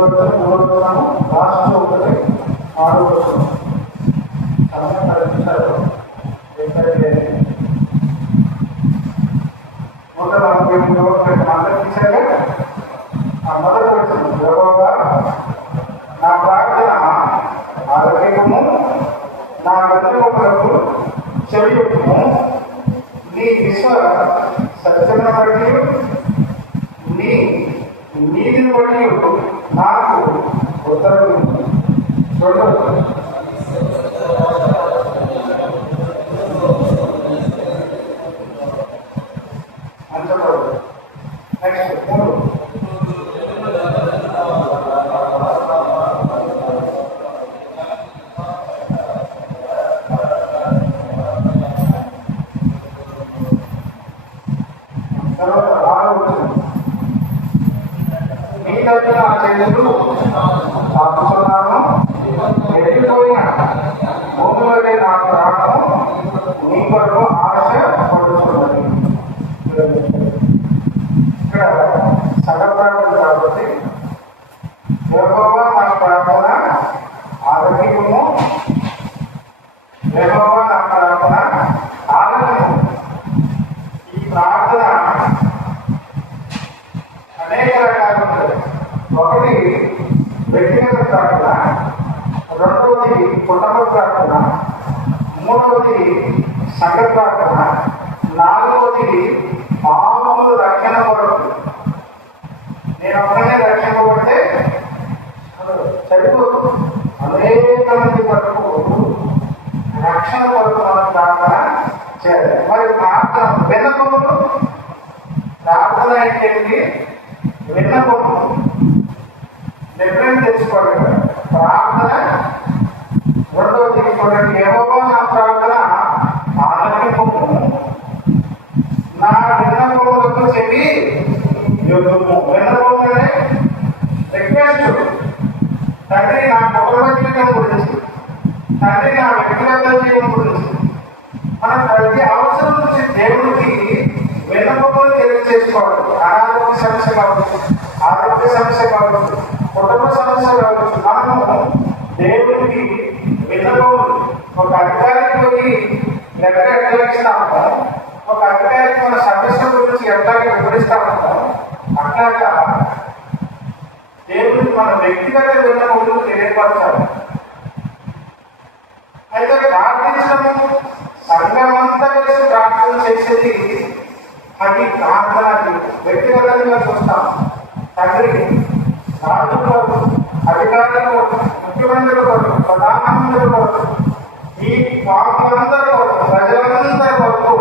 గ్రంథం నూట నలభై ఒకటి ఆరు వస్తున్నాము సమయం నూట నలభై మూడవ కీర్తన అందరికి ఇచ్చారు ఆ మొదలు పెడుతున్నాము యోగా నా ప్రార్థన ఆరోగ్యము నా గతులకు చెవియము నీ విశ్వ సత్యమును బట్టి నీ నీతిని బట్టి నాకు ఉత్తరం చూడదు అంతవరకు నెక్స్ట్ మూడు తర్వాత ఆరో వచనం. నీ దగ్గర ఆ చేతులు చాపుతున్నాను ఎదిగిపోయిన భూమిలోనే నా ప్రాణం నీ కొరకు ఆశ పడుతున్నది ఇక్కడ సగప్రాణం కాబట్టి యెహోవా నా ప్రార్థన ఆరోగ్యము యెహోవా నా ప్రార్థన ఆరోగ్యము ఈ ప్రార్థన అనేక రకాలు ఉంటాయి ఒకటి వ్యక్తిగత ప్రార్థన రెండవది కుటుంబ ప్రార్థన మూడవది సంఘ ప్రార్థన నాలుగవది పాములు రక్షణ కొరకు నేను ఒక్కనే రక్షింపబడితే సరిపోదు అనేక మంది కొరకు రక్షణ కొరకు మనం ప్రార్థన చేయాలి మరి ప్రార్థన విన్నపములు ప్రార్థన అంటే ఏంటి? విన్నపము తెలుసుకోండి ప్రార్థన. రెండవది చూడండి. ఏవో నా ప్రార్థన ఆలకింపము నా విన్నపములకు చెవి యుద్ధము. విన్నపములనే రిక్వెస్ట్ తండ్రి నా కుటుంబ జీవితం గురించి తండ్రి నా వ్యక్తిగత జీవితం గురించి మన ప్రతి అవసరం నుంచి దేవుడికి విన్నపములు తెలియజేసుకోవాలి అనారోగ్య సమస్య కావచ్చు ఆరోగ్య సమస్య కావచ్చు కుటుంబ సమస్య స్నానము దేవుడికి విన్నపములు ఒక అధికారికి పోయి లెక్క ఎట్లా ఉంటాం ఒక అధికారికి మన సమస్య గురించి ఎట్లాగే వివరిస్తా ఉంటాం అట్లాగా దేవుడికి మన వ్యక్తిగత విన్న ముందు తెలియపరచాలి. అయితే ప్రార్థించడము సంఘమంతా కలిసి ప్రార్థన చేసేది అది ప్రార్థన వ్యక్తిగతంగా చూస్తాం తండ్రి రాజులకు అధికారులకు ముఖ్యమంత్రుల కొరకు ప్రధానమంత్రుల కొరకు ఈ పాపలందరి కొరకు ప్రజలందరి కొరకు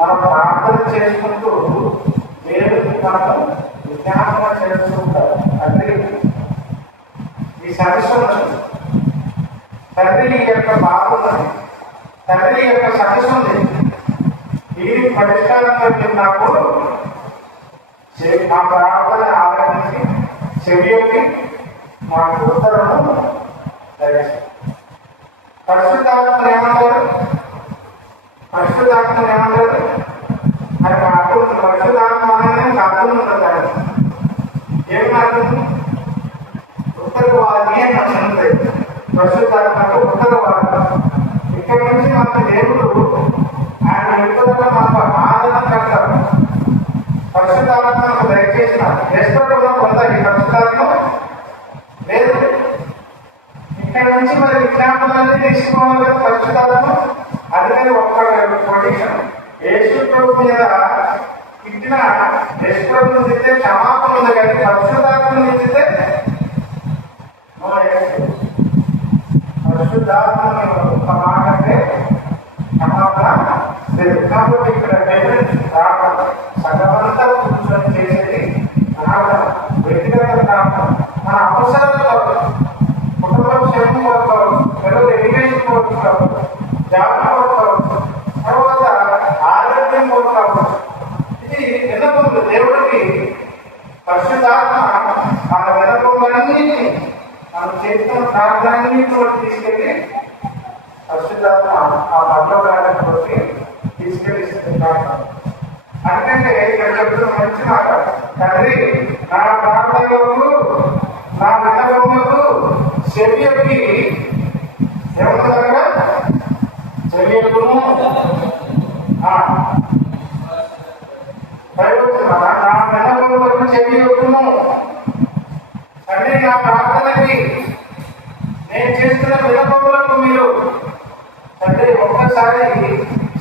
మనం ప్రార్థన చేసుకుంటూ దేవుడికి మనము విజ్ఞాపన చేసుకుంటాం తండ్రి ఈ సమస్య తండ్రి యొక్క బాగున్నది తండ్రి యొక్క సమస్య ఉంది దీనికి పరిష్కారం చెప్పినప్పుడు మా ప్రార్థన ఆలోచించి చెవియొక్కి మాకు ఉత్తరము దయచేసి పరిశుద్ధాత్మలు ఏమంటారు? పరిశుద్ధాత్మలు ఏమంటారు? నాకు అర్థం పరిశుద్ధాత్మ అనేది నాకు అర్థం ఉంటుంది ఏం అర్థం ఉత్తరవాది అని నచ్చుతుంది పరిశుద్ధాత్మకు ఉత్తరవాది ఇక్కడ నుంచి మనకు దేవుడు ఆయన విడుదల మనకు ఆదరణ కడతారు పరిశుద్ధాత్మ మనకు దయచేసిన కొంత ఈ లేదు. ఇక్కడ నుంచి మరి విజ్ఞాపనాన్ని తీసుకోవాలి పరిశుద్ధాత్మ? అందుకని ఒక్క కొటేషన్ యేసు ప్రభు మీద యేసు తిట్టే క్షమాపణ ఉంది కానీ పరిశుద్ధాత్మని ఇచ్చితే నో పరిశుద్ధాత్మ సమానంగా ఇక్కడ టెండెన్స్ చేసేది అనాథం మన అవసరాలు కావచ్చు కుటుంబం సేపు కోరుకోవచ్చు పిల్లలు ఎడ్యుకేషన్ తర్వాత ఆరోగ్యం ఇది విన్నపములు దేవుడికి పరిశుద్ధాత్మ మన విన్నపములన్నీ మనం చేస్తున్న ప్రార్థనని కూడా తీసుకెళ్ళి పరిశుద్ధాత్మ ఆ మధ్యలో వెళ్ళకపోతే తీసుకెళ్ళి ప్రార్థన అందుకంటే ఇక్కడ చెప్తున్న మంచి మాట తండ్రి నా ప్రార్థనలకు నా విన్నపములకు చెవియకి ఏమన్నా చెవియకును ప్రయోజన నా విన్నపములకు చెవియకును తండ్రి నా ప్రార్థనకి నేను చేస్తున్న విన్నపములకు మీరు తండ్రి ఒక్కసారి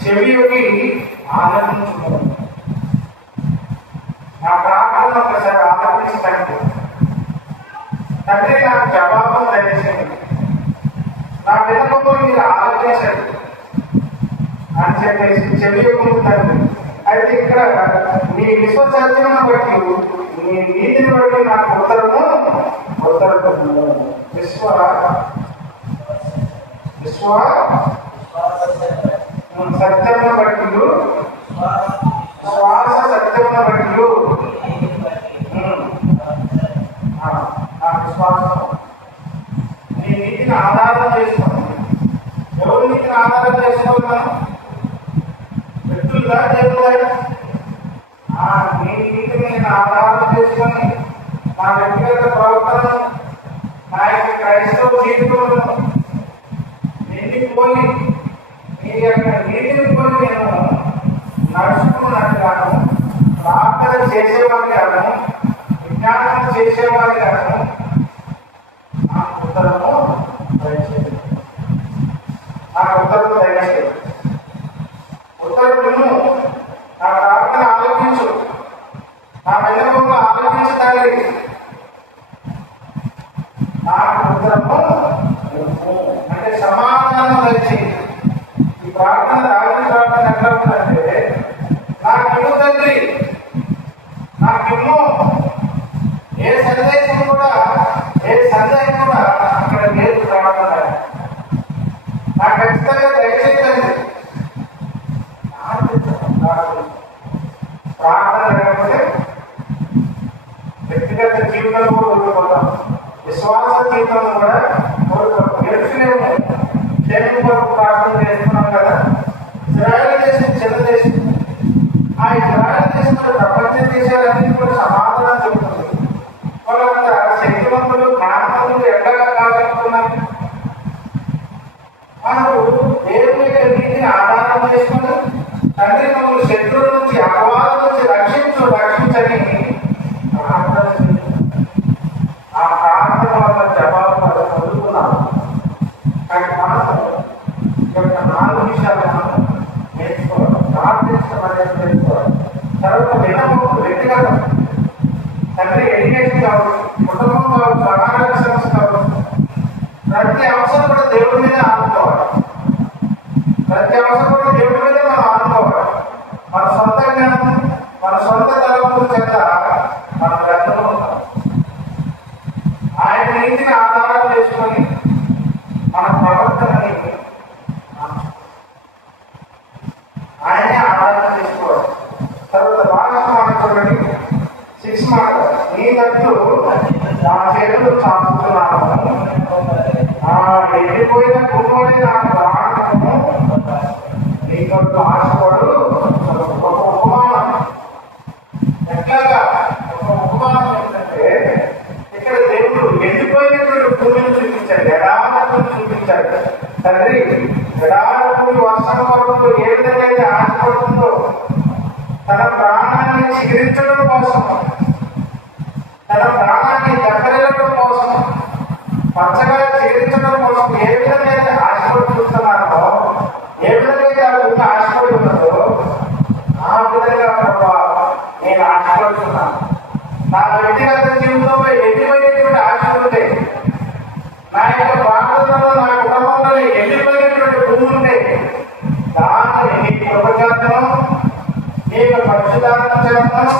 చెవియకి ఆనందించుకోండి నా ప్రార్థన ఒకసారి ఆలోచించండి తండ్రి నాకు జవాబును దయచేయండి నా విన్నపంలో మీరు ఆలోచించండి. అని చెప్పేసి చెవియకుంటుంది అయితే ఇక్కడ మీ విశ్వసత్యమును బట్టి మీ నీతిని బట్టి నాకు ఉత్తరము ఉత్తరము. విశ్వ విశ్వ సత్యమును బట్టి శ్వాస సత్యమును బట్టి ఆ విశ్వాసం నీ నీతిని ఆధారం చేసుకోండి ఎవరు నీతిని ఆధారం చేసుకోవాలి మనం వ్యక్తులుగా దేవుడా ఆ నీ నీతిని నేను ఆధారం చేసుకొని నా వ్యక్తిగత ప్రవర్తనను నా యొక్క క్రైస్తవ జీవితంలో నిండిపోయి నీ యొక్క నీతిని కొని నేను నడుచుకున్నట్టుగాను ప్రార్థన చేసేవాడిని కాను విజ్ఞానం చేసేవాడిని కాను నా ఉత్తరము దయచేయండి నా ఉత్తరము దయచేయండి ఉత్తరమును నా ప్రార్థన ఆలోచించు నా విన్నపము ఆలోచించు తండ్రి నా ఉత్తరము అంటే ప్రార్థన వచ్చి ఈ ప్రార్థన రాజు ప్రార్థన ఎట్లా ఉందంటే నాకెమ్ము తండ్రి నాకెమ్ము ఏ సందేశం కూడా ఏ సందేహం కూడా అక్కడ లేదు ప్రార్థన నాకు ఖచ్చితంగా దయచేయండి ప్రార్థన లేకపోతే వ్యక్తిగత జీవితంలో కూడా విశ్వాస జీవితంలో కూడా Thank you. పచ్చగా చేర్చడం కోసం ఏ విధంగా అయితే ఆశపడి చూస్తున్నారో ఏ విధంగా అయితే ఆశపడి ఉన్నదో ఆ విధంగా ప్రభా నేను ఆశపడుతున్నాను నా వ్యక్తిగత జీవితంలో ఎండిపోయినటువంటి ఆశ ఉంటే నా యొక్క ప్రార్థనలో నా కుటుంబంలో ఎండిపోయినటువంటి భూమి ఉంటే దాన్ని నీ కృపచేతను నీ యొక్క పరిశుధాత్మ చేతను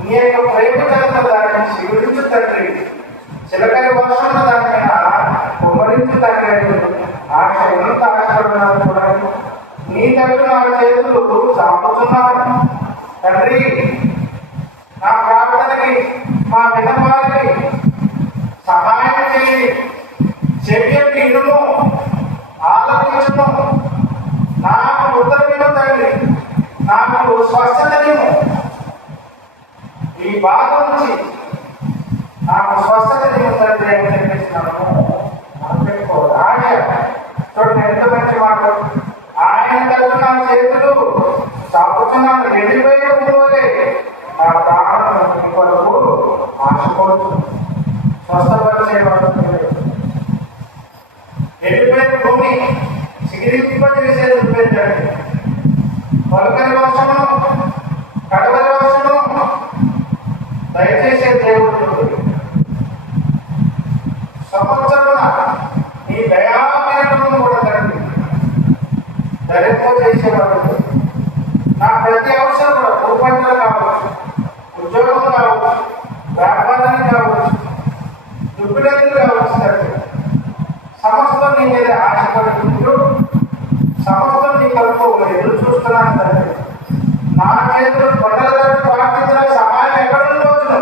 నీ యొక్క ప్రేమ చేత దాన్ని శివరించు తండ్రి. చిలకరి వర్షం దాని మీద కుమ్మరించు ఆశ ఎంత ఆశపడుతున్నాను చూడండి నీ తల్లి నా చేతులు చాపుతున్నాను తండ్రి నా ప్రార్థనకి మా విన్నపాలకి సహాయం చేయండి చెవియకి ఇడుము ఆలోచించము నాకు ఉత్తరమిను తండ్రి నాకు స్వస్థతనిము ఈ బాధ నుంచి నాకు స్వస్థత తండ్రి అని చెప్పేసినాను ఎంత మంచి మాట ఆయన తరఫున చేతులు తప్పుతున్నాను ఎండిపోయిన నా ప్రాణం వరకు కొరకు ఆశపడుతుంది స్వస్థపరిచేవాడు ఎండిపోయిన భూమి చిగిరింపజేసేది చేసేది ఉపయోగించండి పలుకరి వర్షము కడవరి వర్షము దయచేసే దేవుడు సంవత్సరం నీ దయామీరటం కూడా తండ్రి ధరింప చేసేవాడు నా ప్రతి అవసరం కూడా భూపంటలు కావచ్చు ఉద్యోగం కావచ్చు వ్యాపారాన్ని కావచ్చు దుబ్బిడలు వచ్చినట్టు సమస్తం నీ మీద ఆశపడుతుంటూ సమస్తం నీ కొరకు ఎదురు చూస్తున్నాను తండ్రి. నా చేతులు కొండల ప్రార్థించిన సహాయం ఎక్కడ ఉండవచ్చు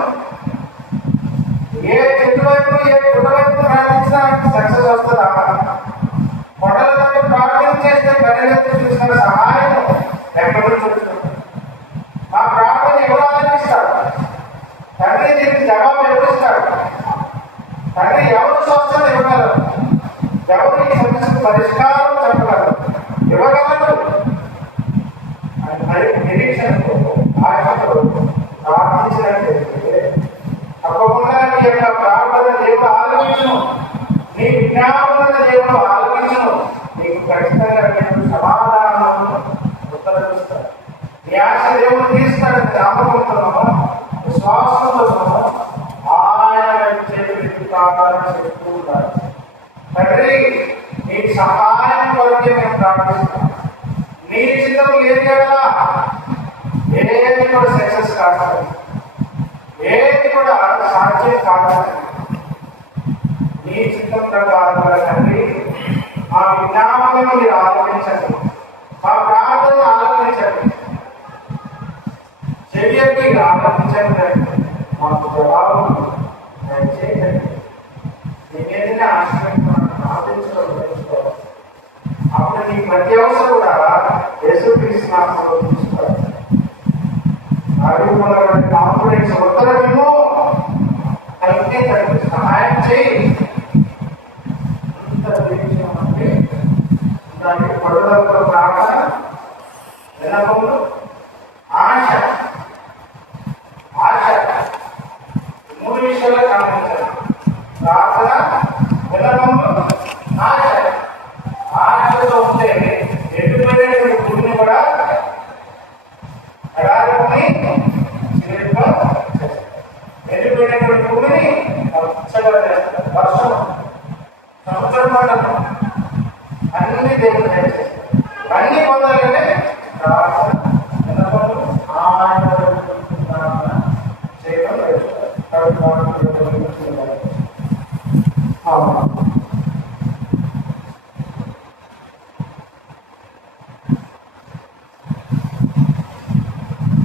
ఏ చెట్టు వైపు ఏ గుడ్డ వైపు ప్రార్థించినా సక్సెస్ వస్తుందా కొండల తట్టు ప్రార్థన చేస్తే పరిగెత్తి చూసిన సహాయం ఎక్కడ నుంచి మా ప్రార్థన ఎవరు ఆలోచిస్తారు తండ్రి దీనికి జవాబు ఎవరు ఇస్తాడు తండ్రి ఎవరు స్వస్థత ఇవ్వగలరు? ఎవరు ఈ సమస్యకు పరిష్కారం చెప్పగలరు? ఇవ్వగలరు? అని మరి నిరీక్షణతో ప్రార్థించినట్లయితే తప్పకుండా నీ యొక్క ప్రార్థన దేవుడు ఆలోచించను నీ విజ్ఞాపన దేవుడు ఆలోచించను నీకు ఖచ్చితంగా నేను సమాధానం ఉత్తరమిస్తాను నీ ఆశ దేవుడు తీస్తాడని నమ్మకంతోనూ చేతులు ప్రార్థన చేస్తూ ఉన్నారు తండ్రి నీ సహాయం కొరకే మేము ప్రార్థిస్తాం నీ చిత్తం ఏం కదా ఏది కూడా సక్సెస్ కాదు ఏది కూడా సాధ్యం కాదు నీ చిత్తం ప్రకారం తండ్రి మా విజ్ఞాపకం మీరు ఆలోచించండి. మా ప్రార్థన ఆలోచించండి. చెయ్యండి ఆలోచించండి. మాకు జవాబు దయచేయండి నేనేదైనా ఆశ్రయించాను ఆలోచించడం నేర్చుకోవాలి అప్పుడు నీ ప్రతి అవసరం కూడా యేసుక్రీస్తు నామంలో కాన్ఫిడెన్స్ ఉత్తరమేమో కలిగితే సహాయం చేయి.